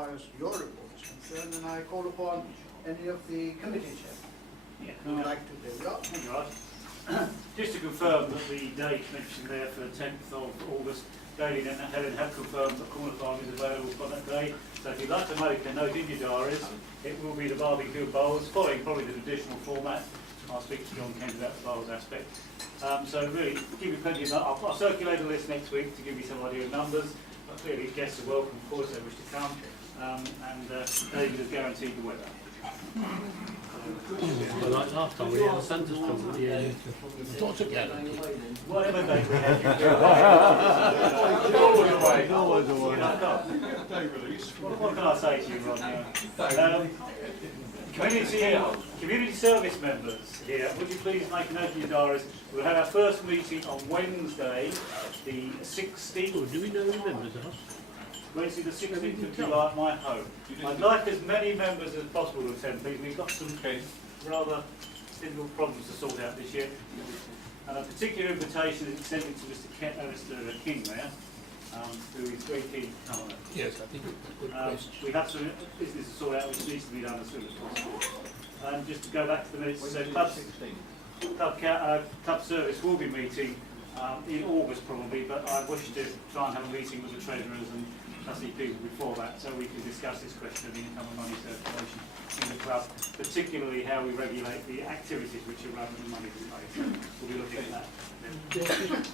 As your report is concerned, and I call upon any of the committee chairs who would like to do that. Thank you, Raj. Just to confirm that the date mentioned there for the 10th of August, David and Helen have confirmed that Corner Farm is available for that day. So if you'd like to make a note in your diaries, it will be the barbecue bowls, following probably the traditional format. I'll speak to John Kent about the bowls aspect. So really, give you plenty of. I'll circulate a list next week to give you some idea of numbers. But clearly, guests are welcome, of course, they wish to come. David has guaranteed the weather. Well, like last time we had a thunderstorm at the end. Not together. Whatever date we had, you always away. What can I say to you, Ron? Community service members here, would you please make a note of your diaries? We'll have our first meeting on Wednesday, the 16th. Oh, do we know who members are? Wednesday the 16th of July at my home. I'd like as many members as possible to attend, please. We've got some rather difficult problems to sort out this year. And a particular invitation is extended to Mr. King there, who is very keen to come on it. Yes, I think it's a good question. We have some business to sort out which needs to be done as soon as possible. And just to go back to the minutes, so club service will be meeting in August probably, but I wish to try and have a meeting with the treasurers and trustee people before that, so we can discuss this question of income and money circulation in the club, particularly how we regulate the activities which are run and the money we pay. So we'll be looking at that.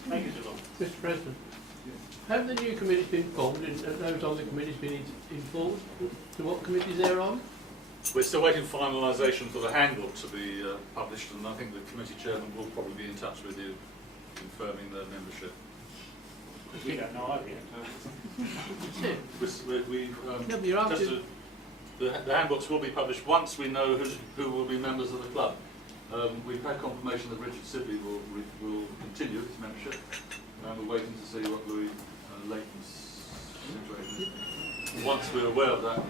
Thank you, John. Mr. President, have the new committees been formed and those on the committees been informed to what committees they're on? We're still waiting for finalisation for the handbook to be published, and I think the committee chairman will probably be in touch with you confirming their membership. We don't know either yet. The handbooks will be published once we know who will be members of the club. We've had confirmation that Richard Sibley will continue his membership, and we're waiting to see what Louis Leighton's situation is. Once we're aware of that,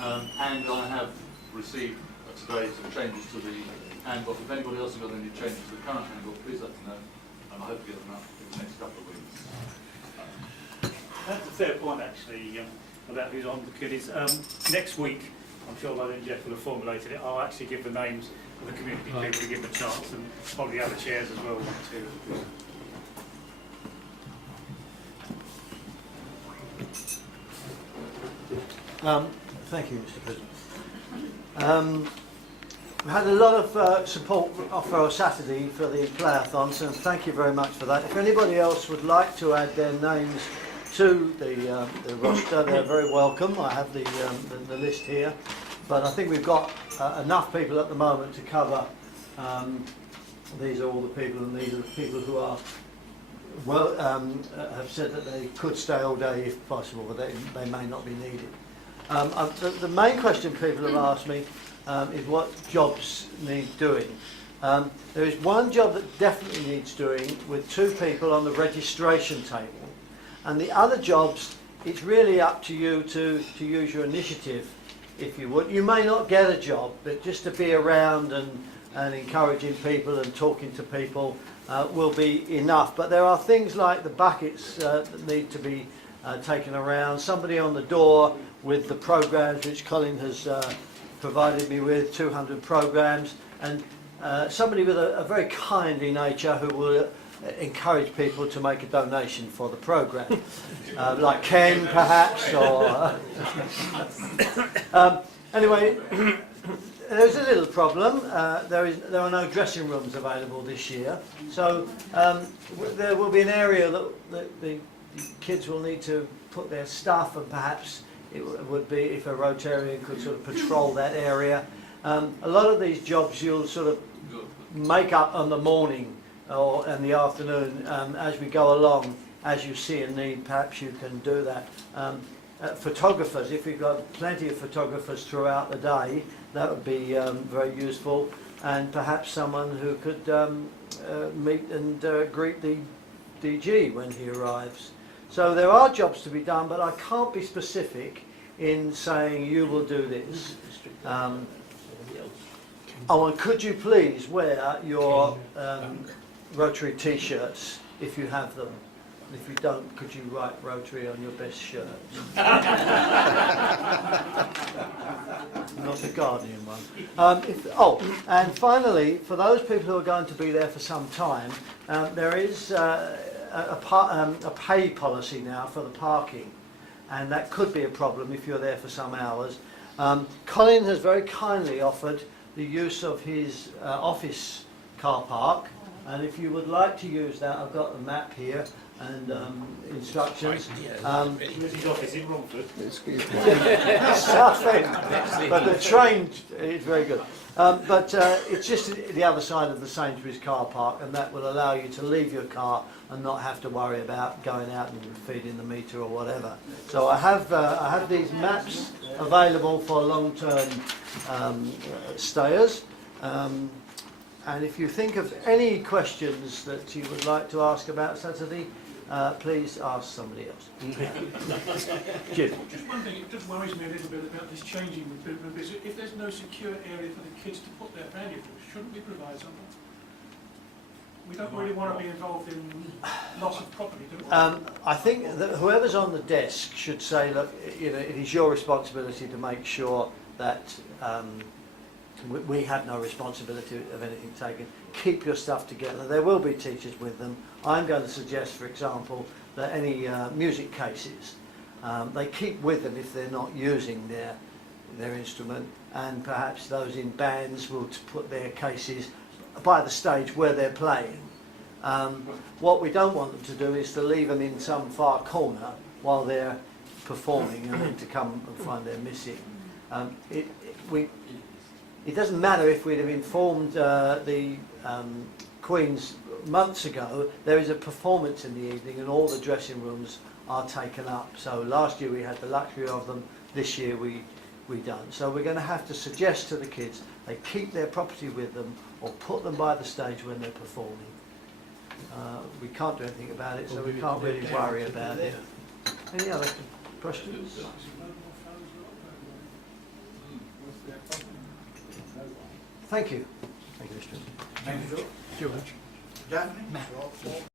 and I have received today some changes to the handbook. If anybody else has got any changes to the current handbook, please let me know, and I hope to get them out in the next couple of weeks. That's a fair point, actually, about who's on the committees. Next week, I'm sure by then Jeff will have formulated it. I'll actually give the names of the community people to give them a chance, and probably the other chairs as well want to. Thank you, Mr. President. We had a lot of support for our Saturday for the playathons, and thank you very much for that. If anybody else would like to add their names to the roster, they're very welcome. I have the list here, but I think we've got enough people at the moment to cover. These are all the people, and these are the people who are have said that they could stay all day if possible, but they may not be needed. The main question people have asked me is what jobs need doing. There is one job that definitely needs doing with 2 people on the registration table, and the other jobs, it's really up to you to use your initiative, if you would. You may not get a job, but just to be around and encouraging people and talking to people will be enough. But there are things like the buckets that need to be taken around, somebody on the door with the programs which Colin has provided me with, 200 programs, and somebody with a very kindly nature who will encourage people to make a donation for the program, like Ken perhaps, or anyway. There's a little problem. There are no dressing rooms available this year, so there will be an area that the kids will need to put their stuff, and perhaps it would be if a Rotarian could sort of patrol that area. A lot of these jobs you'll sort of make up on the morning or in the afternoon as we go along. As you see a need, perhaps you can do that. Photographers, if you've got plenty of photographers throughout the day, that would be very useful, and perhaps someone who could meet and greet the DG when he arrives. So there are jobs to be done, but I can't be specific in saying you will do this. Oh, and could you please wear your Rotary T-shirts if you have them? If you don't, could you write Rotary on your best shirt? Not the Guardian one. And finally, for those people who are going to be there for some time, there is a pay policy now for the parking, and that could be a problem if you're there for some hours. Colin has very kindly offered the use of his office car park, and if you would like to use that, I've got the map here and instructions. Where's his office in Romford? Southend, but the train is very good. But it's just the other side of the Sainsbury's car park, and that will allow you to leave your car and not have to worry about going out and feeding the meter or whatever. So I have these maps available for long-term stayers. And if you think of any questions that you would like to ask about Saturday, please ask somebody else. Jim. Just one thing, it just worries me a little bit about this changing recruitment, because if there's no secure area for the kids to put their valuables, shouldn't we provide something? We don't really want to be involved in loss of property, do we? I think that whoever's on the desk should say, look, you know, it is your responsibility to make sure that we have no responsibility of anything taken. Keep your stuff together. There will be teachers with them. I'm going to suggest, for example, that any music cases, they keep with them if they're not using their instrument, and perhaps those in bands will put their cases by the stage where they're playing. What we don't want them to do is to leave them in some far corner while they're performing and then to come and find they're missing. It doesn't matter if we'd have informed the Queen's months ago. There is a performance in the evening and all the dressing rooms are taken up. So last year we had the luxury of them, this year we don't. So we're going to have to suggest to the kids they keep their property with them or put them by the stage when they're performing. We can't do anything about it, so we can't really worry about it. Any other questions? Thank you. Thank you, Mr. Thank you. George. Daphne?